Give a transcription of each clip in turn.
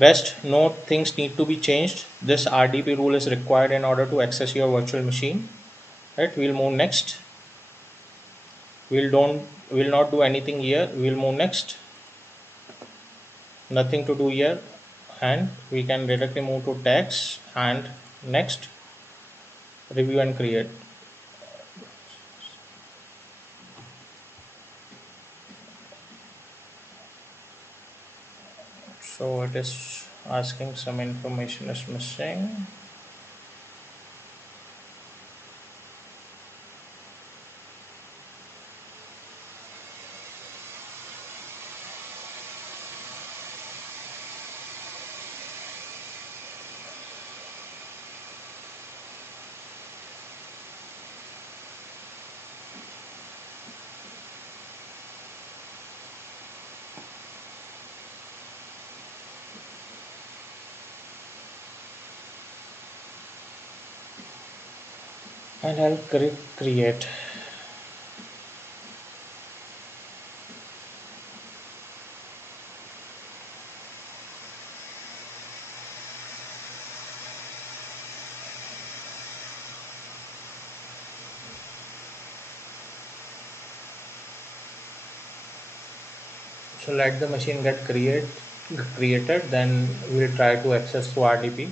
Rest, no things need to be changed. This RDP rule is required in order to access your virtual machine. Right, we'll move next. We'll not do anything here. We'll move next. Nothing to do here, and we can directly move to tags and next, review and create. So it is asking some information is missing. And I'll click create. So let the machine get created, then we'll try to access to RDP.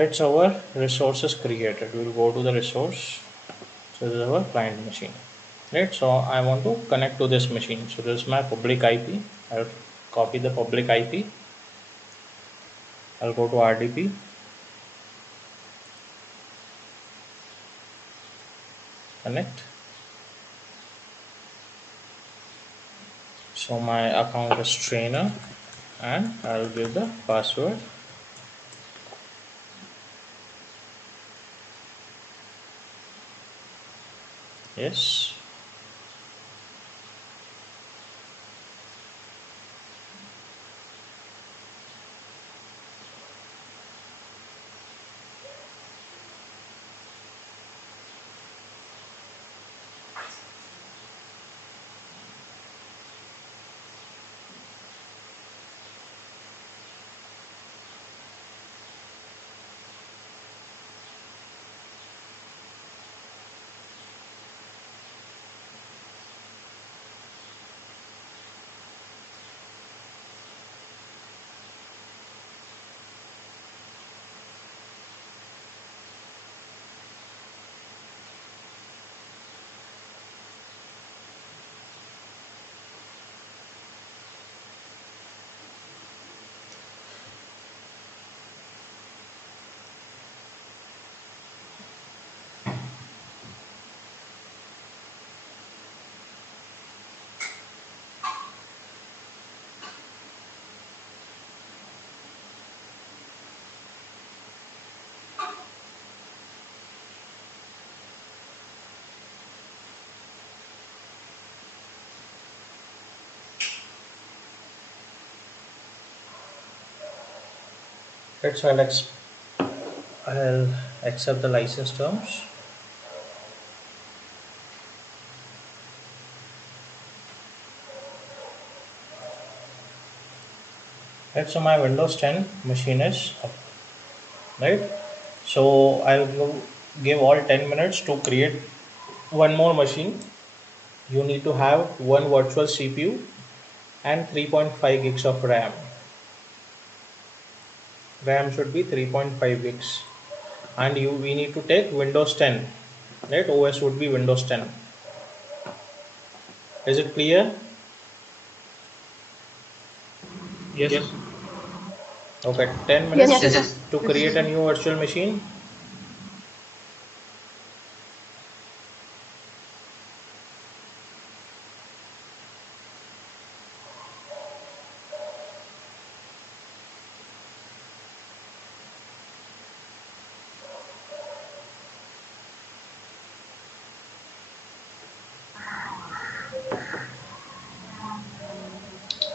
It's our resources created. We'll go to the resource. So this is our client machine. Right. So I want to connect to this machine. So this is my public IP. I'll copy the public IP. I'll go to RDP, connect. So my account is trainer, and I'll give the password. Yes. Right, so I'll accept the license terms. Right, so my Windows 10 machine is up. Right, so give all 10 minutes to create one more machine. You need to have one virtual CPU and 3.5 gigs of RAM. RAM should be 3.5 gigs, and we need to take Windows 10. Right, OS would be Windows 10. Is it clear? Yes. Okay, 10 Yes, minutes sir. to create a new virtual machine.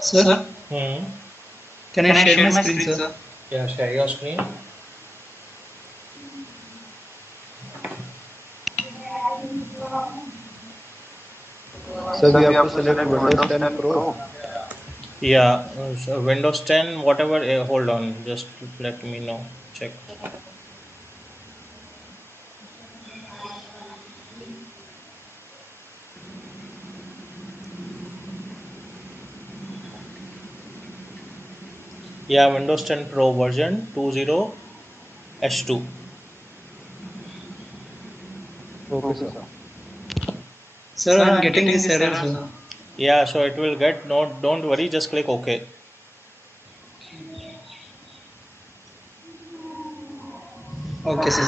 Sir, Hmm. can I share my screen, sir? Yeah, share your screen. So we have to select Windows 10 Pro. Yeah, so Windows 10, whatever. Hold on, just let me know. Check. Yeah, Windows 10 Pro version 20S2. Okay, sir. Sir, I'm getting this error, sir. Yeah, so it will get. No, don't worry. Just click OK. Okay, sir.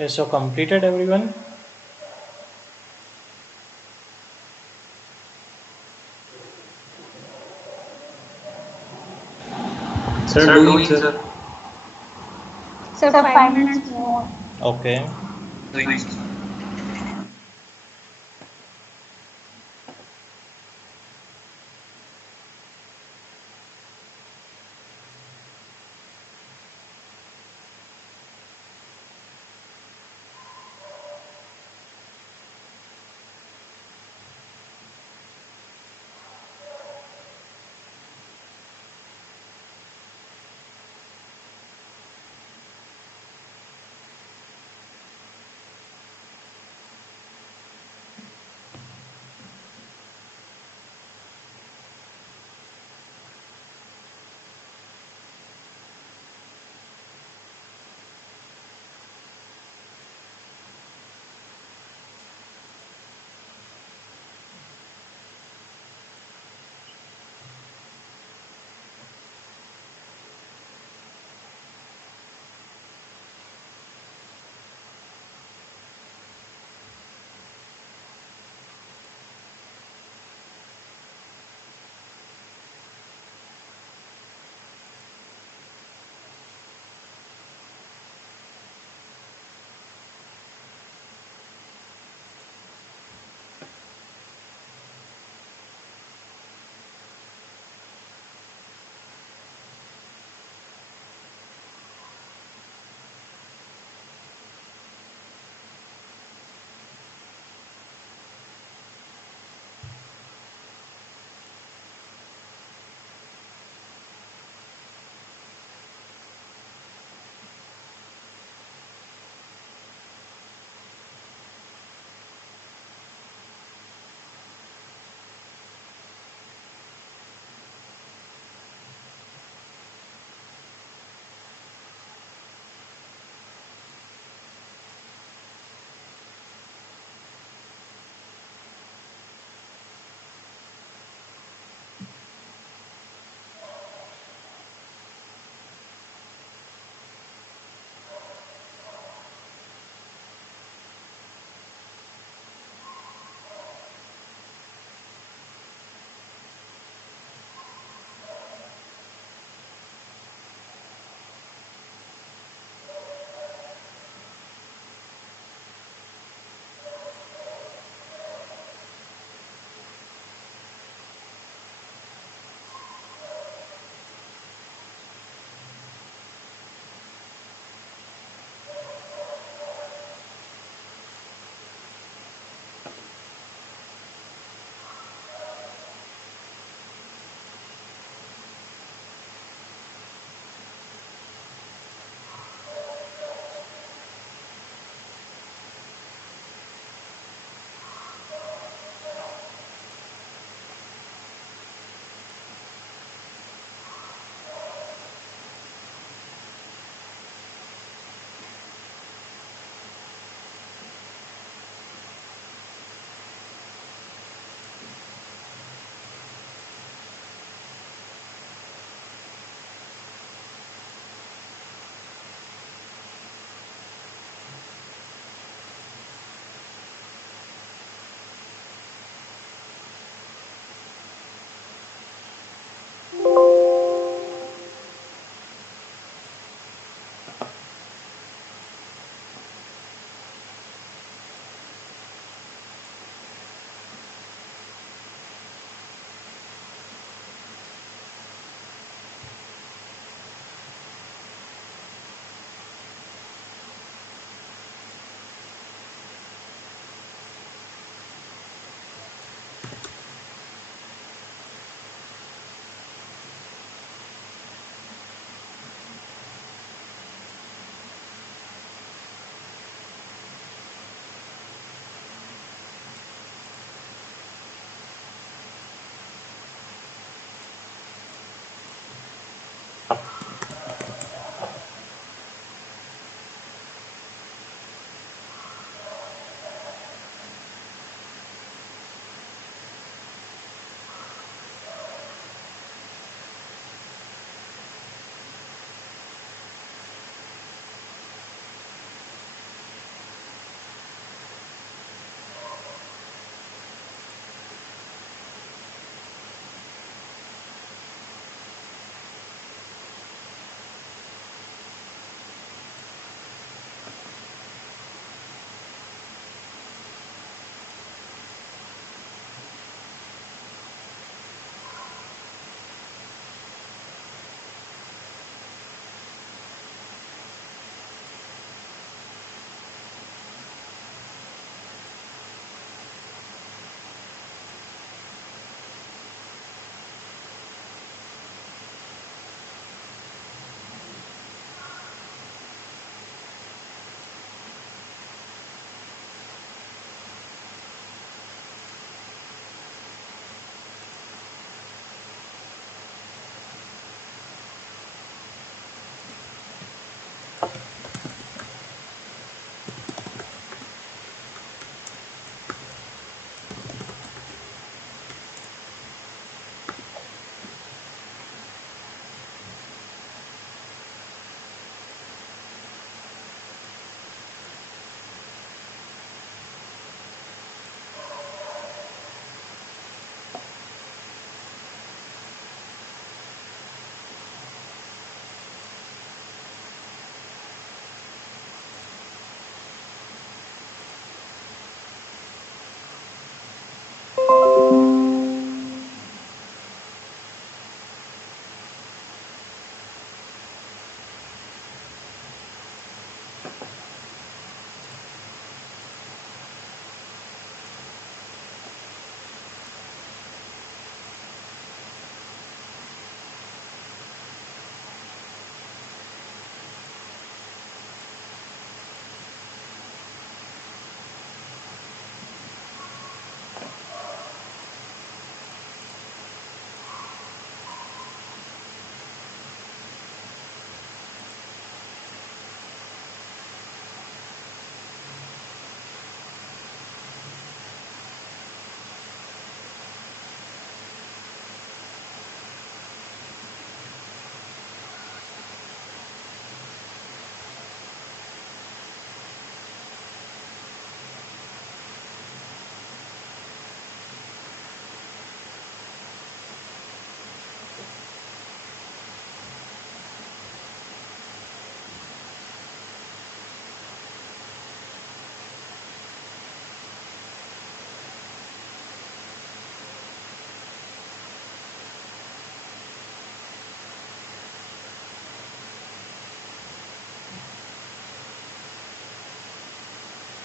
Okay, so completed everyone. Sir, doing sir. Sir, 5 minutes more. Okay. Doing sir.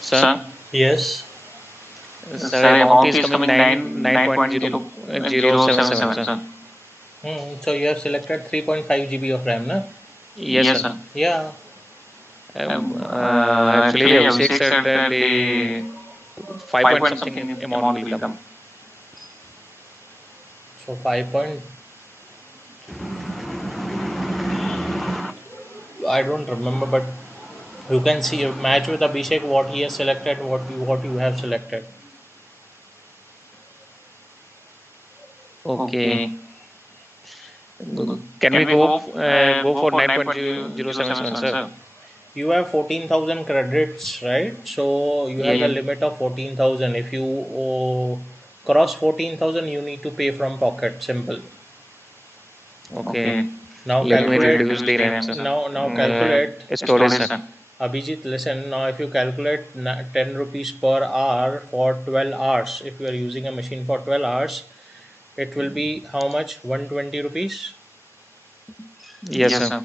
Sir, Yes. sir, amount is coming 9.00777, sir. So you have selected 3.5 GB of RAM, na? Yes, sir. Yeah. Actually, Abhishek said that the 5 point something amount will come. So 5 point. I don't remember, but you can see a match with Abhishek what he has selected, what you have selected. Okay. Can we go for 9.007, sir? You have 14,000 credits, right? So you have the limit of 14,000. If you cross 14,000, you need to pay from pocket. Simple. Okay. Now Let me calculate. reduce the RAM, sir. Now calculate. Storage, sir. Abhijit, listen. Now, if you calculate 10 rupees per hour for 12 hours, if you are using a machine for 12 hours, it will be how much? 120 rupees Yes, sir.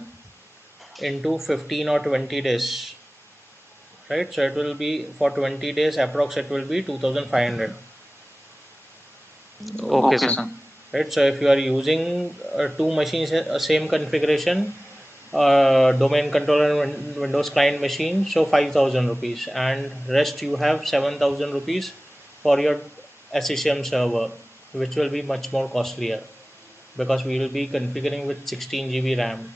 into 15 or 20 days, right? So it will be for 20 days, approx it will be 2,500, Okay, sir. right? So if you are using two machines, same configuration, domain controller and Windows client machine, so 5,000 rupees, and rest you have 7,000 rupees for your SCCM server, which will be much more costlier because we will be configuring with 16 GB RAM.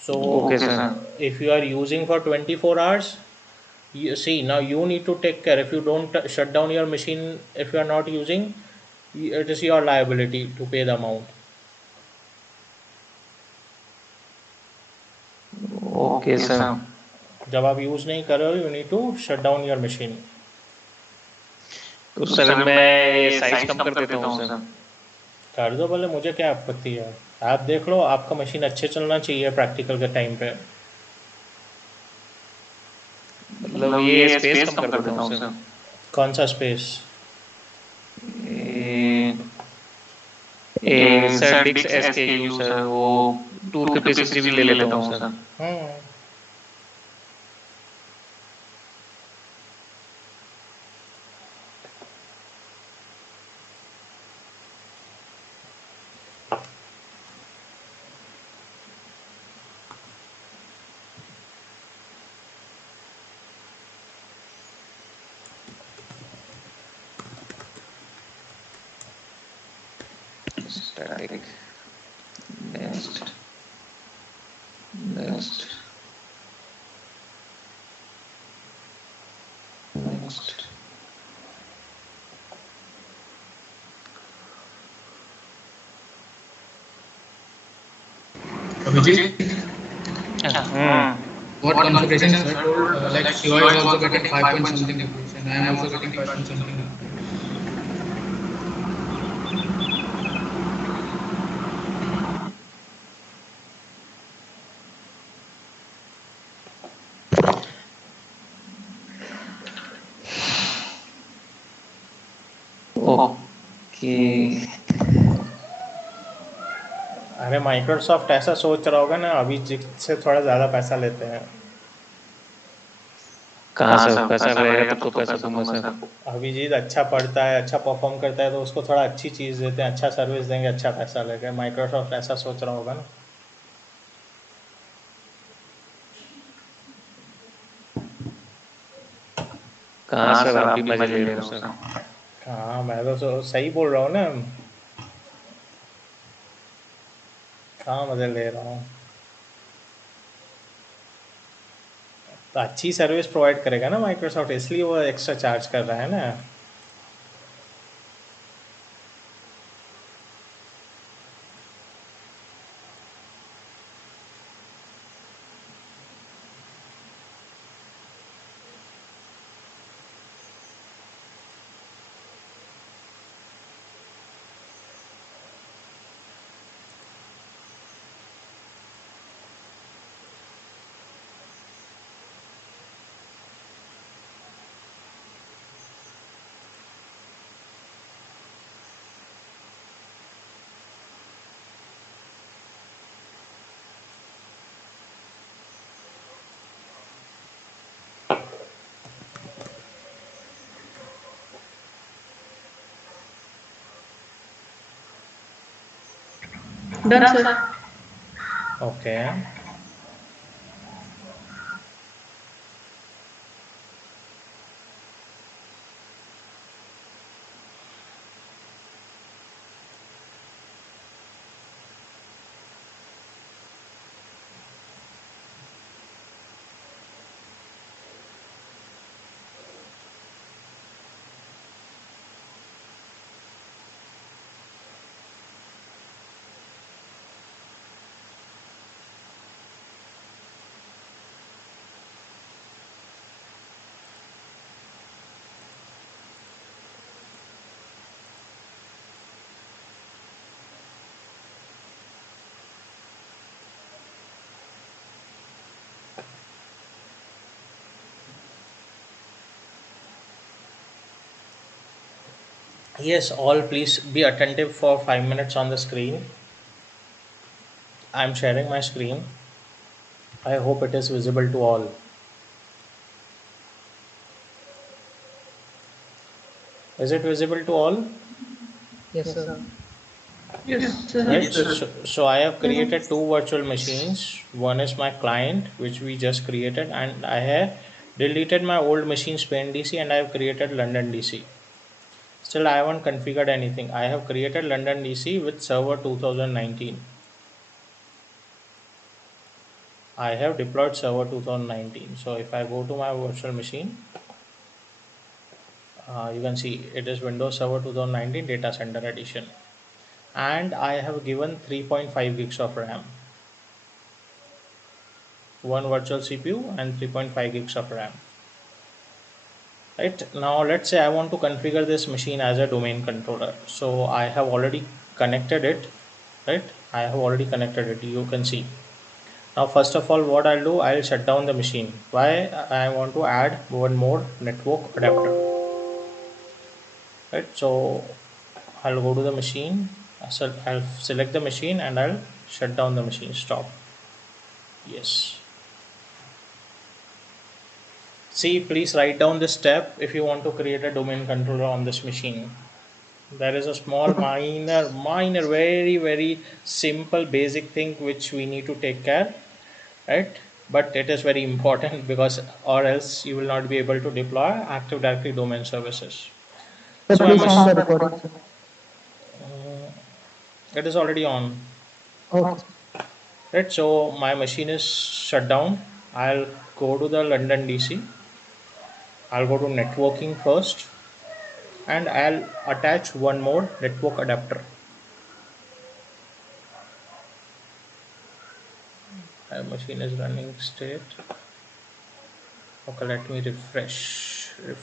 So Okay, sir. if you are using for 24 hours, you see, now you need to take care. If you don't shut down your machine, if you are not using, it is your liability to pay the amount. Okay, sir. जब आप use नहीं कर रहे हो, you need to shut down your machine. तो sir मैं ये size कम कर देता हूँ, सर. कर दो बोले, मुझे क्या आपत्ति है. आप देख लो, आपका मशीन अच्छे चलना चाहिए प्रैक्टिकल के टाइम पे. मतलब ये स्पेस कम कर देता हूँ, सर. कौन सा स्पेस? सर डिक्स SKU, सर वो 256 GB ले लेता हूँ, sir. Static. Next. Next. Next. Abhijit, what configuration is that? Like Shiva is also getting 5 point something degrees and I am also getting 5 point something degrees. Okay. I अरे Microsoft ऐसा सोच रहा होगा ना अभी जिससे थोड़ा ज़्यादा पैसा लेते हैं। कहाँ सर, पैसा रहेगा तब तो पैसा दूंगा सर। अभिजीत अच्छा पढ़ता है, अच्छा परफॉर्म करता है, तो उसको थोड़ा अच्छी चीज़ देते हैं, अच्छा सर्विस देंगे, अच्छा पैसा लेंगे। माइक्रोसॉफ्ट ऐसा सोच रहा होगा ना। कहाँ सर, आप भी मजे ले रहे हो सर। हाँ मैं तो सही बोल रहा हूँ ना। कहाँ मजे ले रहा हूँ। तो अच्छी सर्विस प्रोवाइड करेगा ना माइक्रोसॉफ्ट, इसलिए वो एक्स्ट्रा चार्ज कर रहा है ना। Done, sir. Okay. Yes, all please be attentive for 5 minutes on the screen. I'm sharing my screen. I hope it is visible to all. Is it visible to all? Yes, sir. Yes, sir. Right. So I have created two virtual machines. One is my client, which we just created, and I have deleted my old machine Spain DC and I have created London DC. Still, I haven't configured anything. I have created London DC with server 2019. I have deployed server 2019. So if I go to my virtual machine, you can see it is Windows Server 2019 Data Center Edition. And I have given 3.5 gigs of RAM, one virtual CPU and 3.5 gigs of RAM. Right now, let's say I want to configure this machine as a domain controller. So I have already connected it, right? I have already connected it. You can see. Now, first of all, what I'll do, I'll shut down the machine. Why? I want to add one more network adapter, right? So I'll go to the machine. So I'll select the machine and I'll shut down the machine. Stop. Yes. See, please write down this step if you want to create a domain controller on this machine. There is a small minor, very simple basic thing which we need to take care, right? But it is very important because or else you will not be able to deploy Active Directory domain services. Sir, So I please on must, the recording, sir. it is already on, Okay. right? So my machine is shut down. I'll go to the London DC. I'll go to networking first and I'll attach one more network adapter. My machine is running state. Okay, let me refresh. Yeah.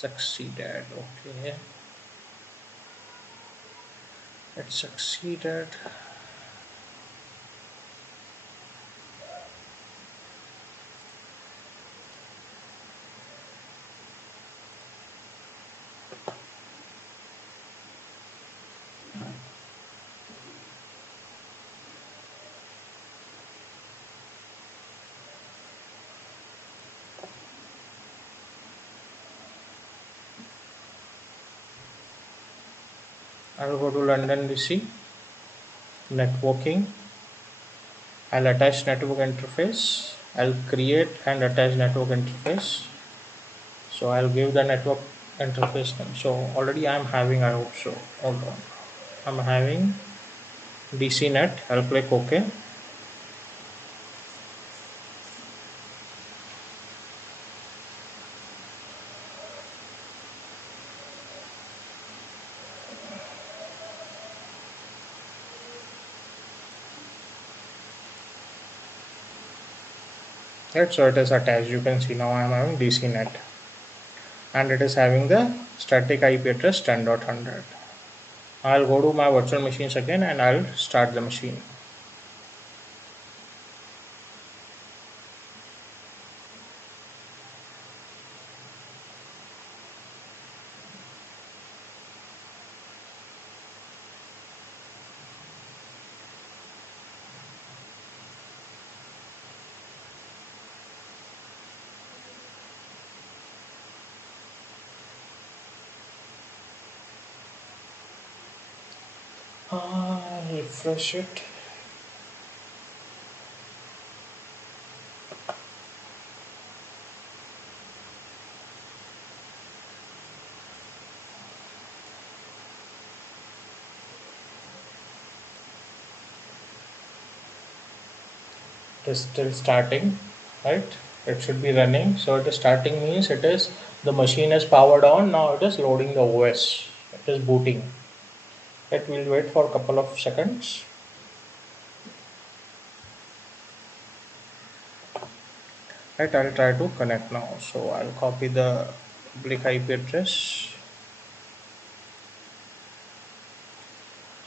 Succeeded. Okay. It succeeded. I'll go to London DC, networking. I'll attach network interface. I'll create and attach network interface. So I'll give the network interface name. So already I'm having, I hope so. Hold on. I'm having DC net. I'll click OK. Right, so it is attached. You can see now I'm having DC net, and it is having the static IP address 10.100. I'll go to my virtual machines again and I'll start the machine. Refresh it. It is still starting, right? It should be running. So it is starting means it is, the machine is powered on. Now it is loading the OS. It is booting. It will wait for a couple of seconds. Right, I'll try to connect now. So I'll copy the public IP address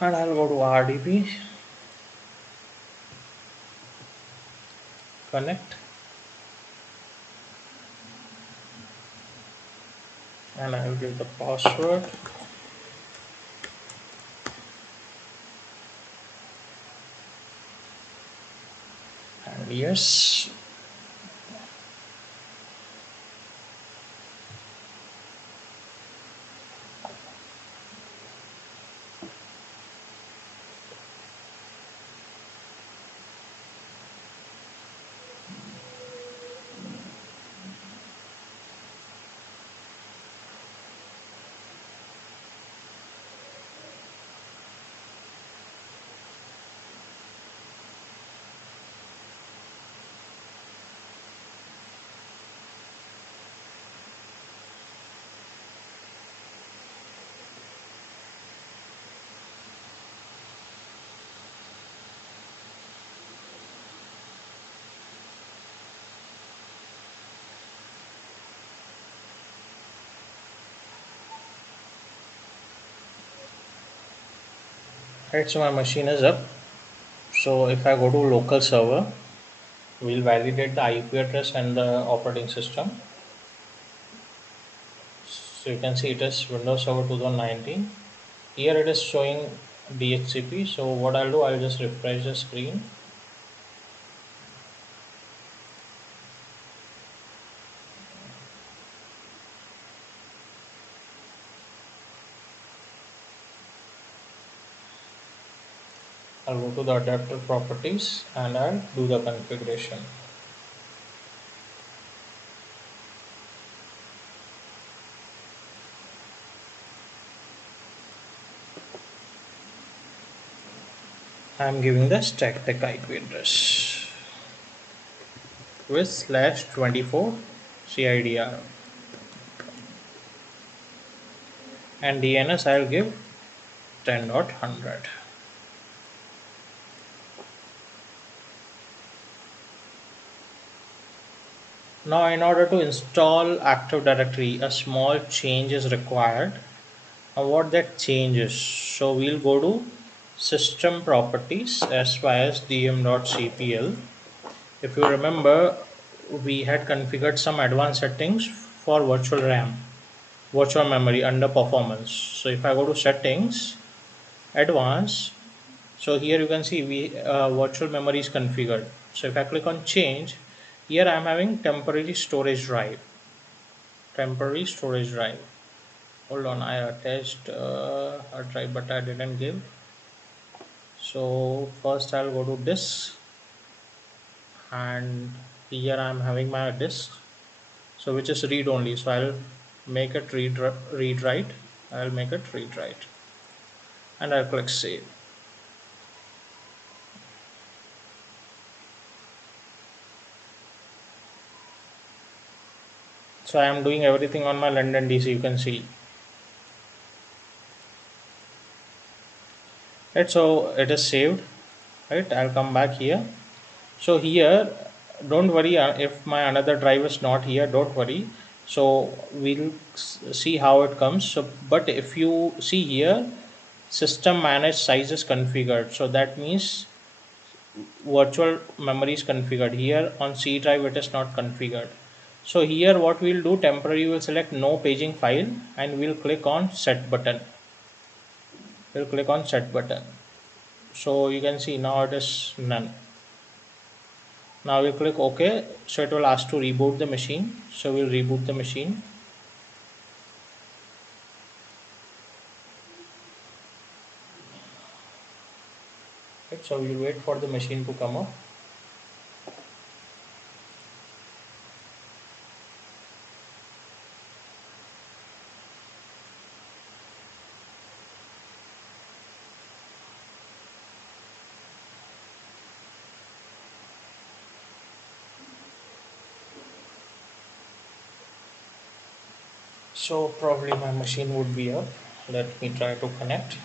and I'll go to RDP, connect, and I will give the password. And yes, right, so my machine is up. So if I go to local server, we'll validate the IP address and the operating system. So you can see it is Windows Server 2019. Here it is showing DHCP. So what I'll do, I'll just refresh the screen. I'll go to the adapter properties and I'll do the configuration. I'm giving the static IP address with /24 CIDR, and DNS I'll give 10.100. Now in order to install Active Directory, a small change is required. Now what that change is, so we'll go to system properties sys.dm.cpl. If you remember, we had configured some advanced settings for virtual RAM, virtual memory under performance. So if I go to settings, advanced, so here you can see we virtual memory is configured. So if I click on change, here I am having temporary storage drive. Hold on, I attached a drive but I didn't give. So first I'll go to disk, and here I'm having my disk, so which is read only. So I'll make it read write. I'll make it read write, and I'll click save. So I am doing everything on my London DC, you can see. Right, so it is saved. Right, I'll come back here. So here, don't worry if my another drive is not here, don't worry. So we'll see how it comes. So but if you see here, system manage size is configured, so that means virtual memory is configured. Here on C drive it is not configured. So here what we'll do, temporary, we'll select no paging file and we'll click on set button. So you can see now it is none. Now we click OK, so it will ask to reboot the machine. So we'll reboot the machine. Right, so we'll wait for the machine to come up. So probably my machine would be up. Let me try to connect.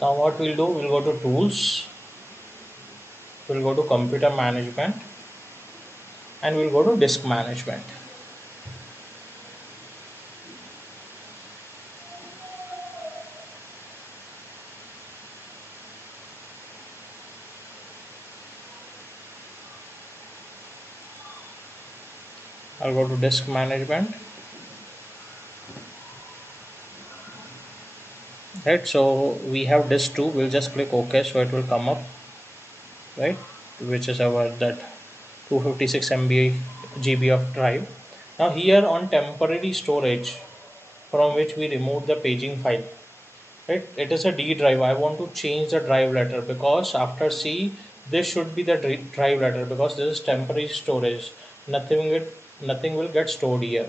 Now what we'll do, we'll go to tools, we'll go to computer management, and we'll go to disk management. I'll go to disk management. Right, so we have disk 2, we'll just click OK, so it will come up, right, which is our that 256 GB of drive. Now here on temporary storage, from which we remove the paging file, right, it is a D drive. I want to change the drive letter, because after C this should be the drive letter, because this is temporary storage. Nothing will get stored here,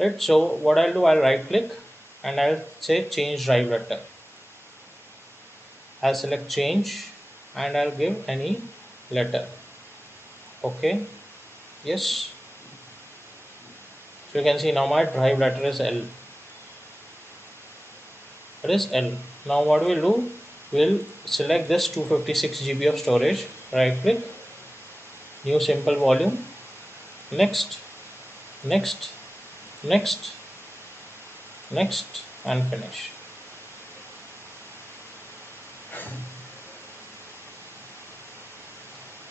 right? So what I'll do, I'll right click and I'll say change drive letter. I'll select change and I'll give any letter. Okay, yes. So you can see now my drive letter is L. It is L. Now what we'll do, we'll select this 256 GB of storage, right click, new simple volume, next, next, next, next, and finish.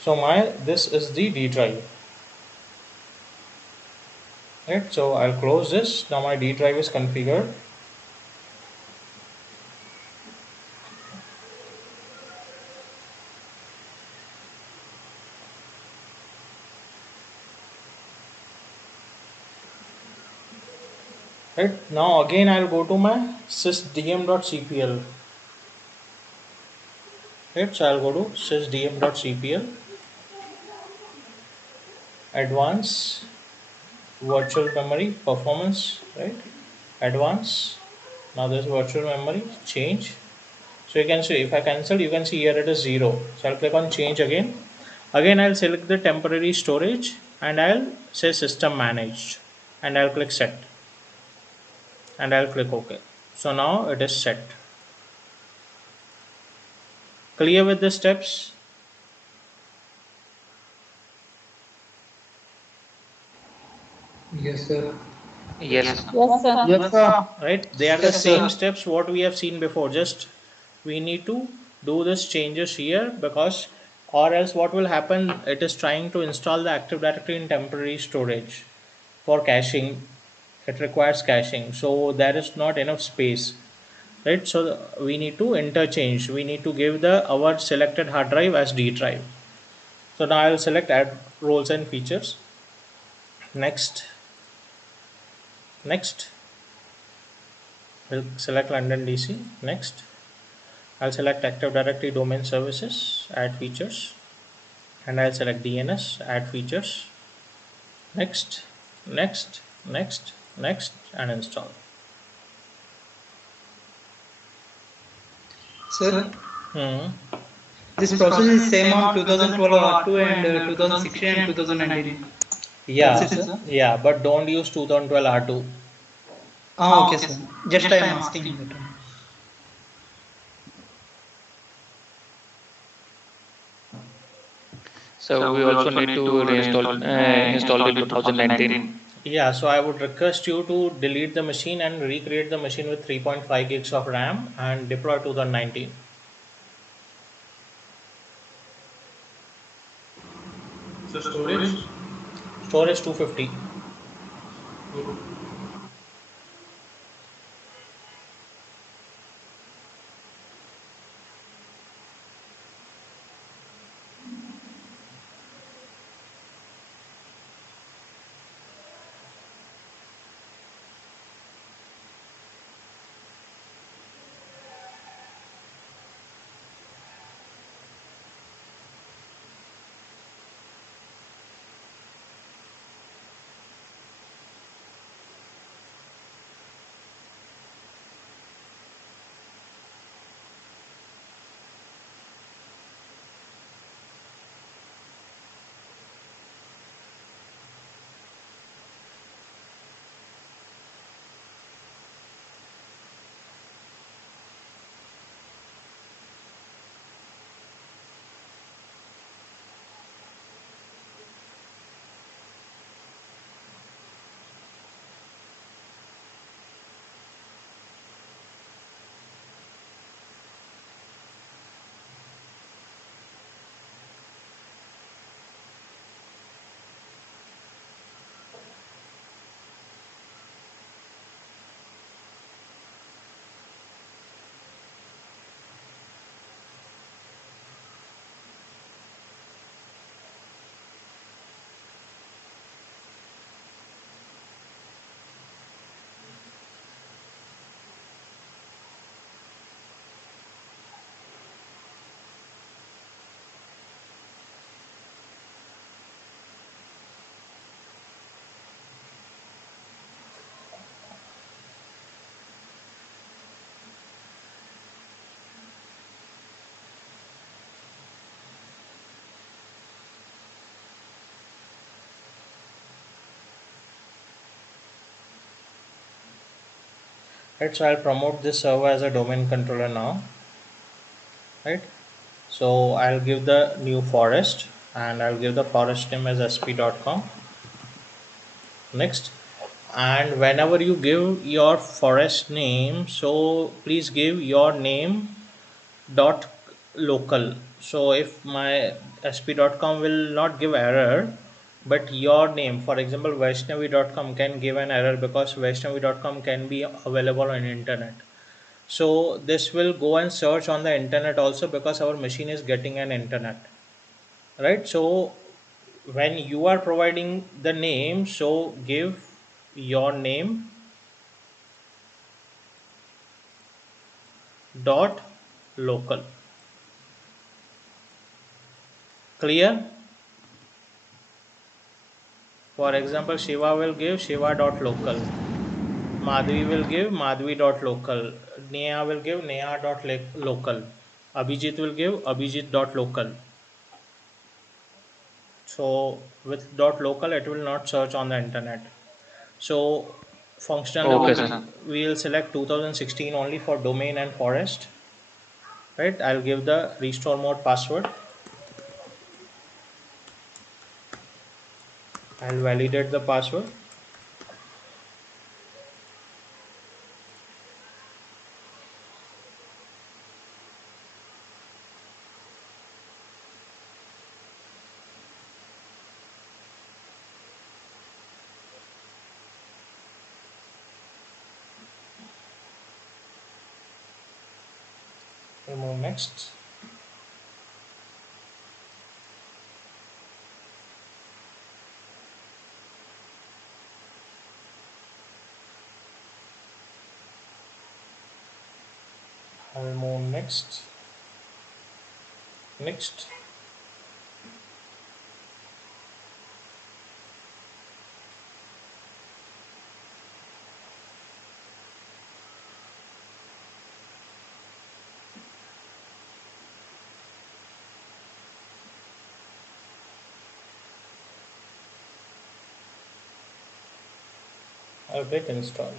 So this is the D drive. Right, so I'll close this. Now my D drive is configured. Right, now again I'll go to my sysdm.cpl. Right, so I'll go to sysdm.cpl. advanced virtual memory performance, right? Advanced. Now this virtual memory change. So you can see if I cancel, you can see here it is 0. So I'll click on change again. Again, I'll select the temporary storage and I'll say system managed and I'll click set and I'll click OK. So now it is set. Clear with the steps? Yes, sir. Yes. Yes, sir. Yes, sir. Right, they are the Yes, same sir. steps what we have seen before, just we need to do this changes here, because or else what will happen, it is trying to install the active directory in temporary storage for caching. It requires caching, so there is not enough space, right? So we need to interchange, we need to give the our selected hard drive as D drive. So now I'll select add roles and features. Next, next, we'll select London DC. Next, I'll select Active Directory Domain Services, add features, and I'll select DNS, add features. Next, next, next, next, and install. Sir, Hmm. this process is same on 2012 R2 and 2016 and 2019. That's Yeah, it, sir. yeah, but don't use 2012 R2. Ah, okay, sir. Just I am asking that. So we also need to reinstall install the 2019. Yeah, so I would request you to delete the machine and recreate the machine with 3.5 gigs of RAM and deploy 2019. So storage. Storage 250. Right, so I'll promote this server as a domain controller now. Right, so I'll give the new forest and I'll give the forest name as sp.com. Next, and whenever you give your forest name, so please give your name dot local. So if my sp.com will not give error, but your name, for example vaishnavi.com, can give an error because vaishnavi.com can be available on internet. So this will go and search on the internet also, because our machine is getting an internet, right? So when you are providing the name, so give your name dot local. Clear? For example, Shiva will give shiva.local. Madhvi will give madhvi.local. Neha will give neha.local. Abhijit will give abhijit.local. So with .local, it will not search on the internet. So functional Okay, level, sir. we will select 2016 only for domain and forest. Right? I'll give the restore mode password. I'll validate the password. Remove next. I'll move next. Next. I'll click install.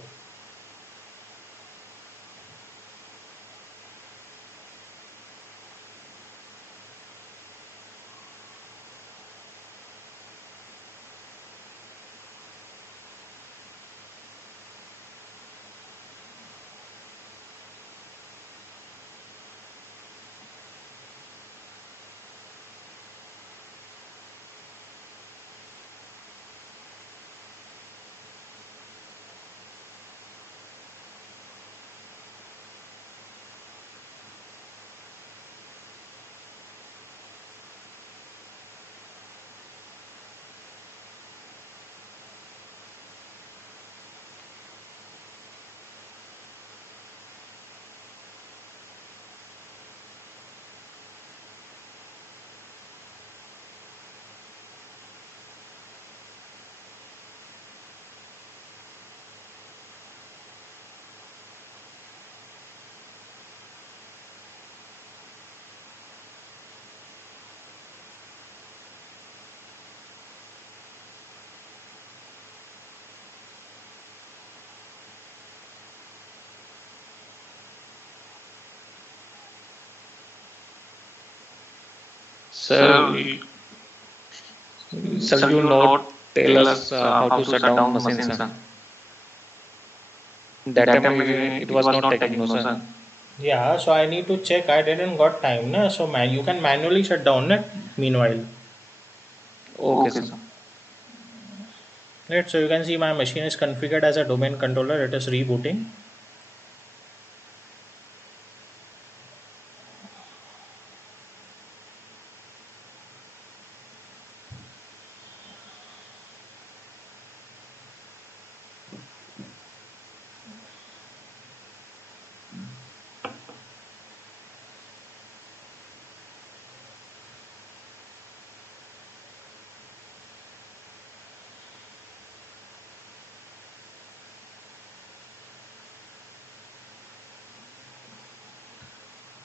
Sir, shall you not tell us how to shut down machines, sir? That time it was not taking, no, sir. Yeah, so I need to check. I didn't got time, na? So you can manually shut down it meanwhile. Okay, sir. Right, so you can see my machine is configured as a domain controller. It is rebooting.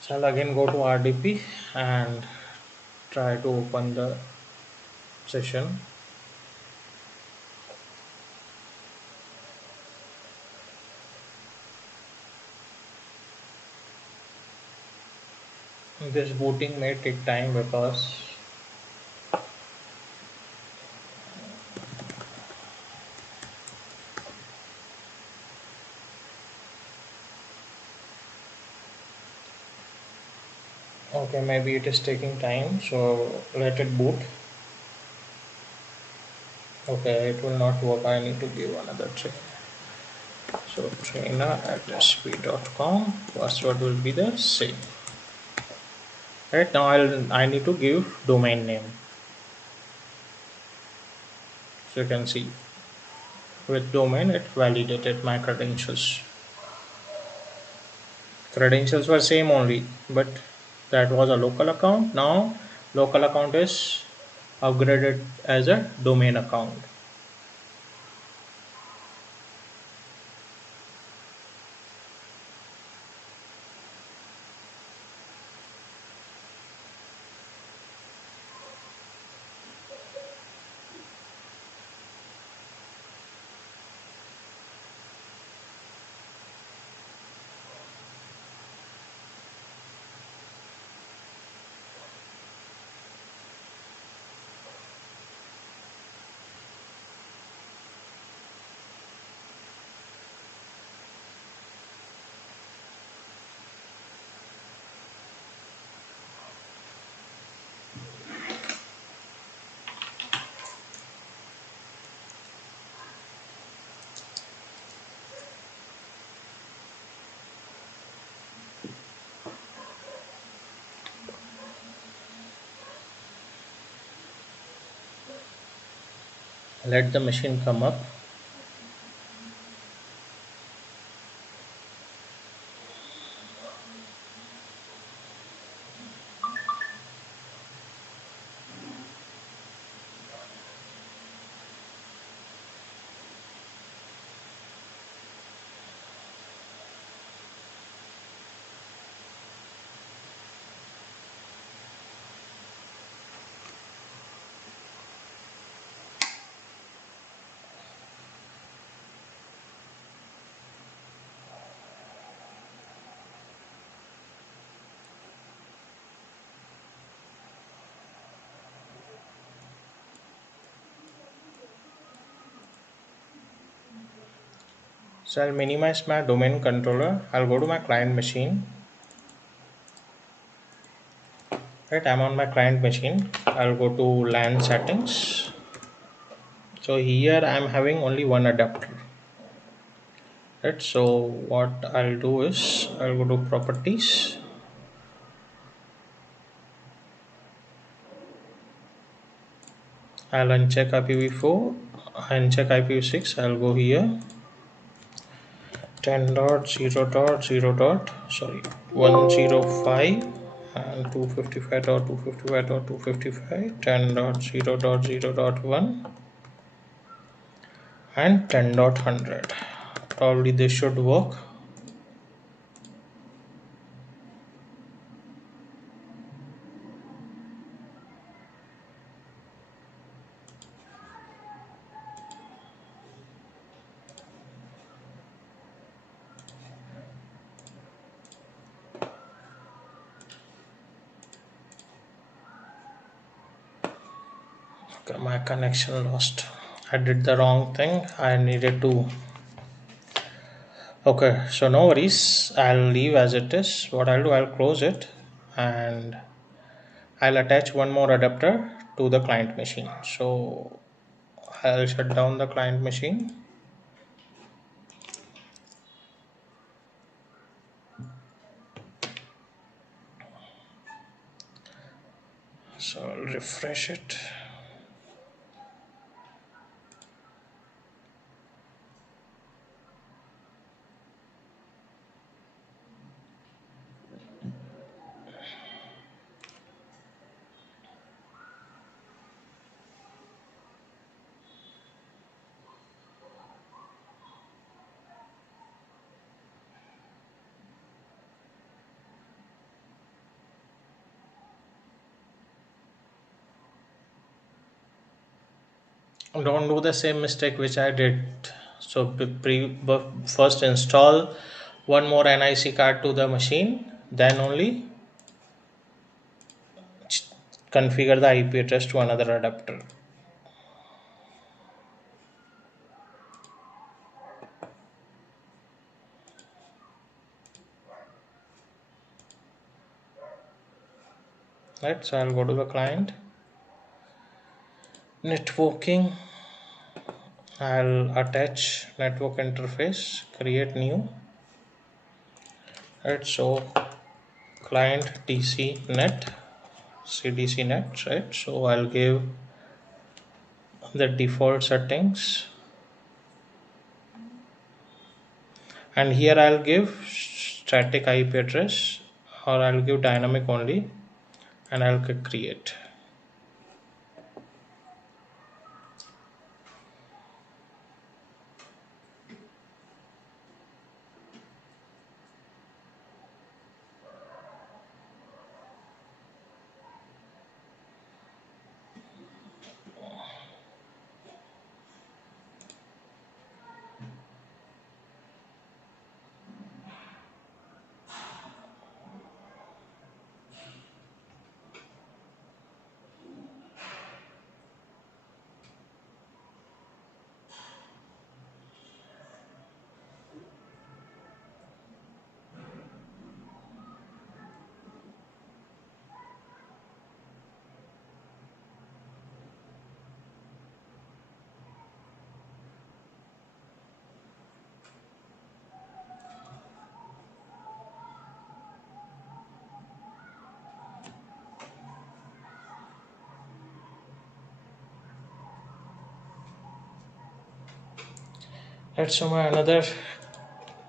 So I'll again go to RDP and try to open the session. This booting may take time because okay, maybe it is taking time, so let it boot. Okay, it will not work. I need to give another train. So trainer@sp.com, password will be the same. Right now I need to give domain name. So you can see with domain it validated my credentials. Credentials were same only, but that was a local account. Now local account is upgraded as a domain account. let the machine come up. So I'll minimize my domain controller. I'll go to my client machine. Right, I'm on my client machine. I'll go to LAN settings. So here I'm having only one adapter. Right, so what I'll do is I'll go to properties. I'll uncheck IPv4, uncheck IPv6. I'll go here 10.0.0. Sorry, 105 and 255.255.255 10.0.0.1 and 10.100. Probably this should work. Okay, my connection lost. I did the wrong thing. I needed to. Okay, so no worries. I'll leave as it is. What I'll do, I'll close it and I'll attach one more adapter to the client machine. So I'll shut down the client machine. So I'll refresh it. Don't do the same mistake which I did. So first install one more NIC card to the machine, then only configure the IP address to another adapter. Right, so I'll go to the client, networking. I'll attach network interface, create new. Right, so client DC net, CDC net. Right, so I'll give the default settings, and here I'll give static IP address, or I'll give dynamic only, and I'll click create. Right, so my another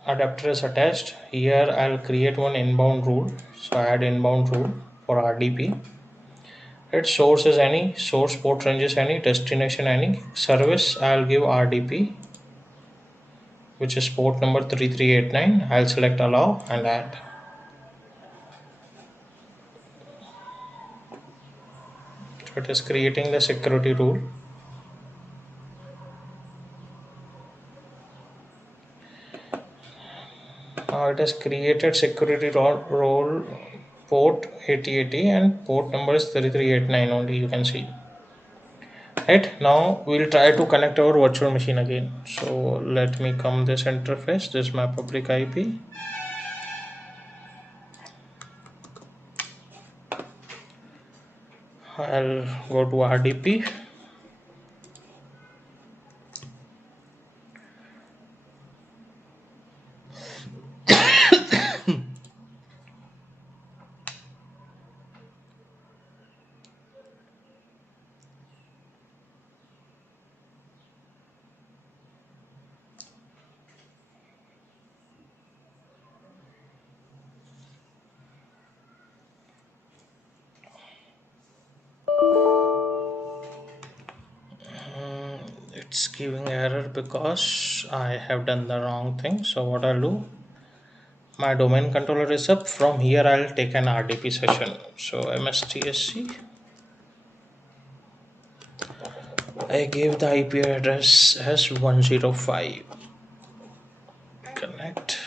adapter is attached. Here I'll create one inbound rule. So add inbound rule for RDP. Its source is any, source port range is any, destination any, service I'll give RDP, which is port number 3389. I'll select allow and add. So it is creating the security rule. It has created security role port 8080 and port number is 3389 only, you can see. Right, now we'll try to connect our virtual machine again. So let me come this interface. This is my public IP. I'll go to RDP. It's giving error because I have done the wrong thing. So what I'll do, my domain controller is up. From here I'll take an RDP session. So MSTSC, I gave the IP address as 105. Connect.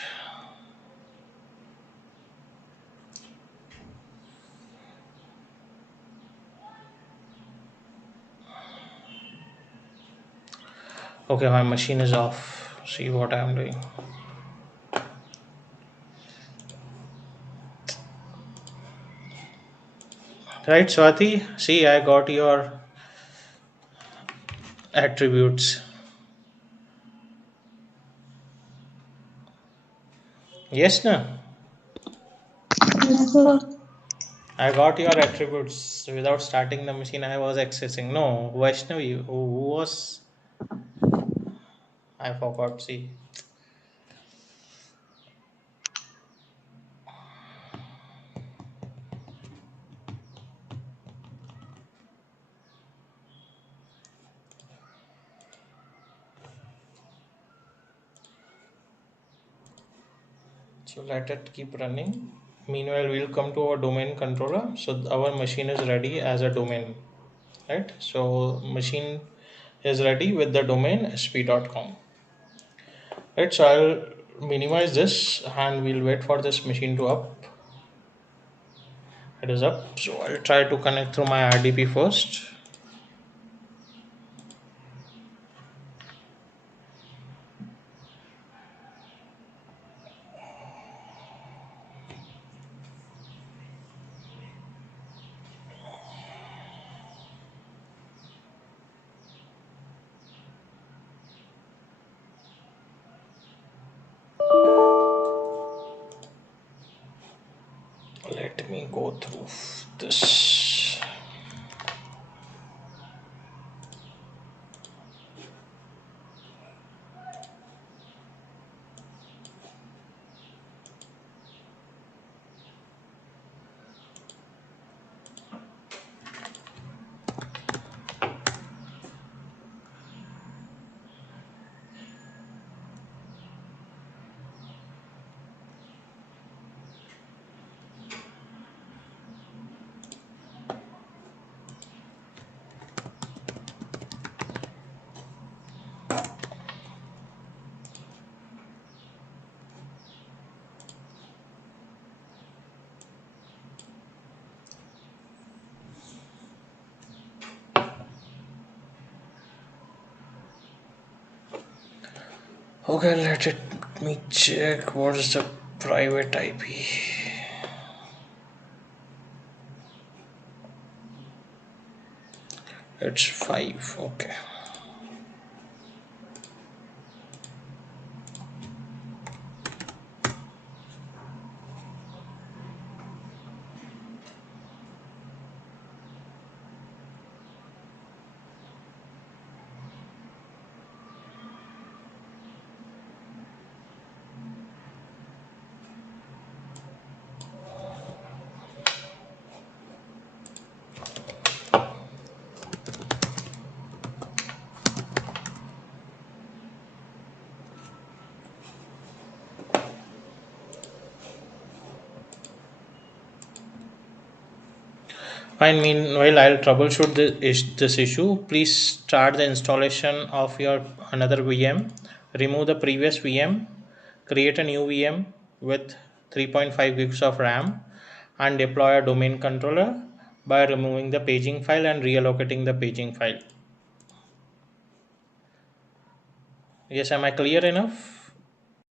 Okay, my machine is off. See what I'm doing. Right, Swati? See, I got your attributes. Yes, no? Yes, sir. I got your attributes without starting the machine. I was accessing. No, Vaishnavi, who was? I forgot. See, so let it keep running. Meanwhile, we'll come to our domain controller. So our machine is ready as a domain, right? So machine is ready with the domain sp.com. Right. So I'll minimize this and we'll wait for this machine to up. It is up. So I'll try to connect through my RDP first. Let me go through this. Okay, let me check what is the private IP. It's 5. Okay. Fine, meanwhile I'll troubleshoot this issue. Please start the installation of your another VM, remove the previous VM, create a new VM with 3.5 gigs of RAM, and deploy a domain controller by removing the paging file and reallocating the paging file. Yes, am I clear enough?